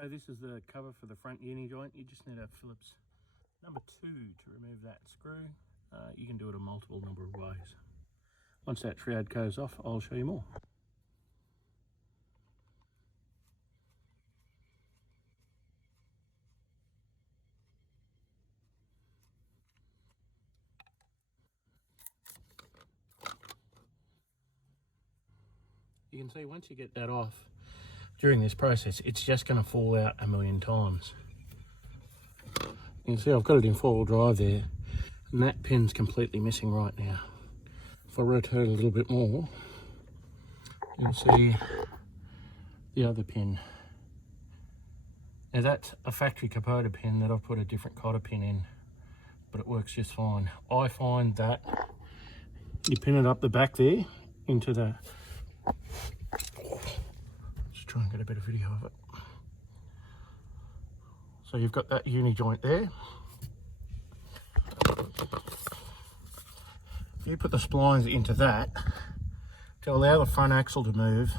So this is the cover for the front uni joint. You just need a Phillips number 2 to remove that screw. You can do it a multiple number of ways. Once that triad goes off, I'll show you more. You can see once you get that off during this process, it's just going to fall out a million times. You can see I've got it in 4-wheel drive there, and that pin's completely missing right now. If I rotate a little bit more, you can see the other pin. Now that's a factory kubota pin that I've put a different cotter pin in, but it works just fine. I find that you pin it up the back there into the... Just try and get a better video of it. So you've got that uni joint there. You put the splines into that to allow the front axle to move.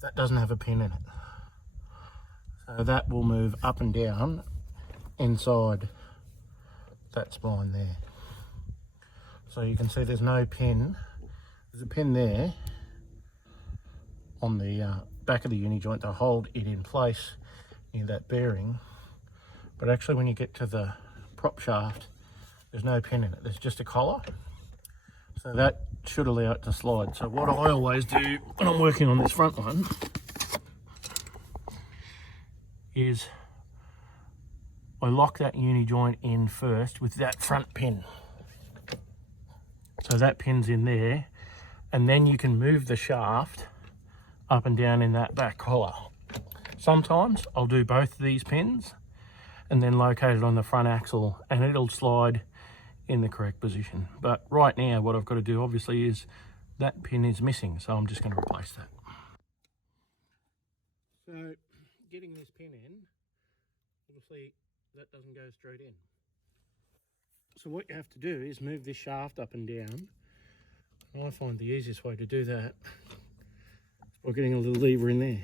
That doesn't have a pin in it, so that will move up and down inside that spline there. So you can see there's no pin. There's a pin there on the back of the uni joint to hold it in place near that bearing, but actually when you get to the prop shaft, there's no pin in it. There's just a collar. So that should allow it to slide. So what I always do when I'm working on this front one is I lock that uni joint in first with that front pin. So that pin's in there, and then you can move the shaft up and down in that back collar. Sometimes I'll do both of these pins and then locate it on the front axle, and it'll slide in the correct position. But right now what I've got to do obviously is that pin is missing, so I'm just going to replace that. So getting this pin in, obviously that doesn't go straight in. So what you have to do is move this shaft up and down. And I find the easiest way to do that is by getting a little lever in there.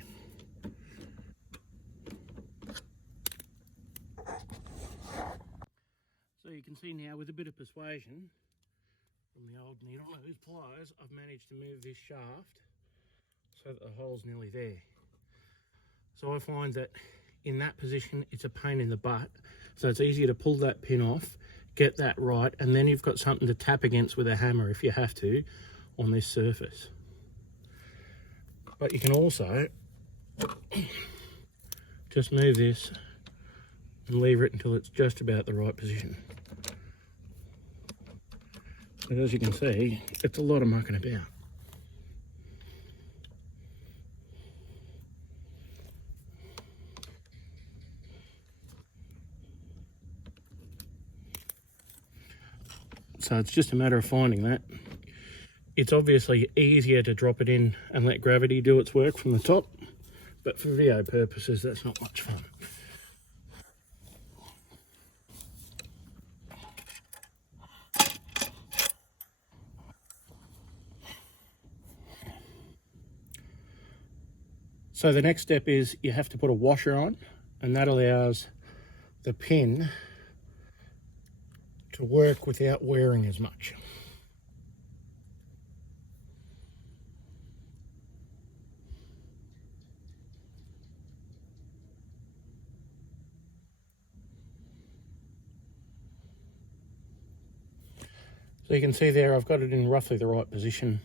So you can see now with a bit of persuasion from the old needle nose pliers, I've managed to move this shaft so that the hole's nearly there. So I find that in that position it's a pain in the butt, so it's easier to pull that pin off, get that right, and then you've got something to tap against with a hammer if you have to on this surface. But you can also just move this and lever it until it's just about the right position. But as you can see, it's a lot of mucking about. So it's just a matter of finding that. It's obviously easier to drop it in and let gravity do its work from the top, but for video purposes that's not much fun. So the next step is you have to put a washer on, and that allows the pin to work without wearing as much. So you can see there I've got it in roughly the right position.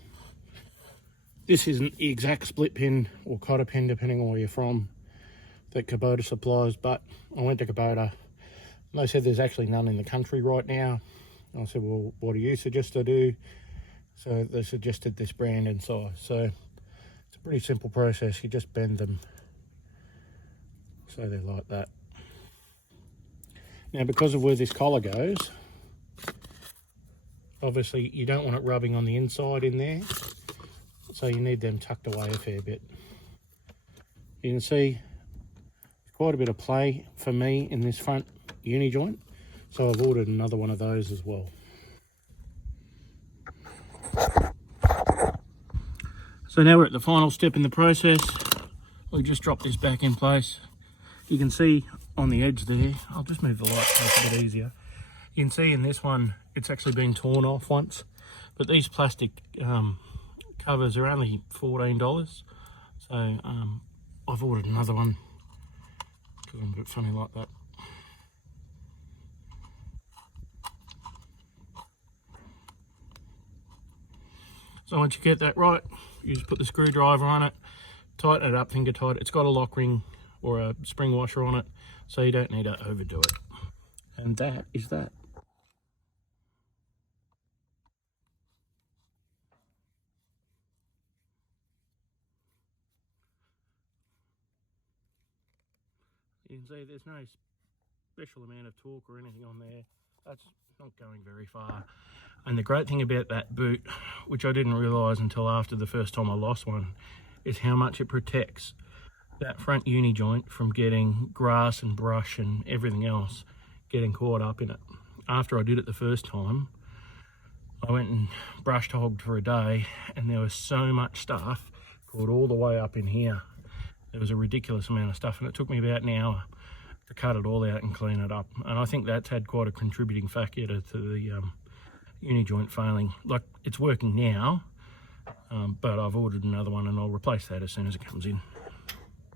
This isn't the exact split pin or cotter pin, depending on where you're from, that Kubota supplies, but I went to Kubota and they said there's actually none in the country right now. And I said, well, what do you suggest I do? So they suggested this brand and size. So it's a pretty simple process. You just bend them so they're like that. Now, because of where this collar goes, obviously you don't want it rubbing on the inside in there, so you need them tucked away a fair bit. You can see there's quite a bit of play for me in this front uni joint, so I've ordered another one of those as well. So now we're at the final step in the process. We just drop this back in place. You can see on the edge there, I'll just move the light so it's a bit easier. You can see in this one, it's actually been torn off once, but these plastic covers are only $14. So I've ordered another one because I'm a bit funny like that. So once you get that right, you just put the screwdriver on it, tighten it up finger tight. It's got a lock ring or a spring washer on it, so you don't need to overdo it. And that is that. You can see there's no special amount of torque or anything on there. That's not going very far. And the great thing about that boot, which I didn't realise until after the first time I lost one, is how much it protects that front uni joint from getting grass and brush and everything else getting caught up in it. After I did it the first time, I went and brushed hogged for a day, and there was so much stuff caught all the way up in here. There was a ridiculous amount of stuff, and it took me about an hour to cut it all out and clean it up. And I think that's had quite a contributing factor to the uni joint failing. Like, it's working now, but I've ordered another one and I'll replace that as soon as it comes in.